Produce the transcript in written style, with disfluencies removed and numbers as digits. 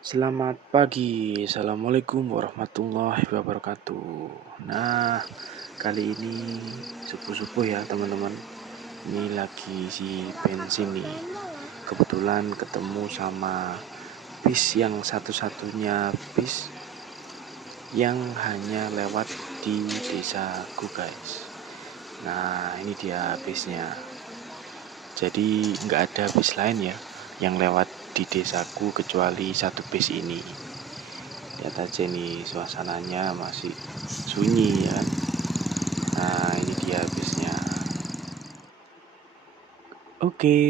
Selamat pagi, Assalamualaikum warahmatullahi wabarakatuh. Nah, kali ini subuh-subuh ya teman-teman. Ini lagi si bensin nih. Kebetulan ketemu sama bis yang satu-satunya bis yang hanya lewat di desaku guys. Nah, ini dia bisnya. Jadi nggak ada bis lain ya yang lewat di desaku kecuali satu bis ini. Lihat aja nih suasananya masih sunyi ya kan. Nah ini dia bisnya. Oke.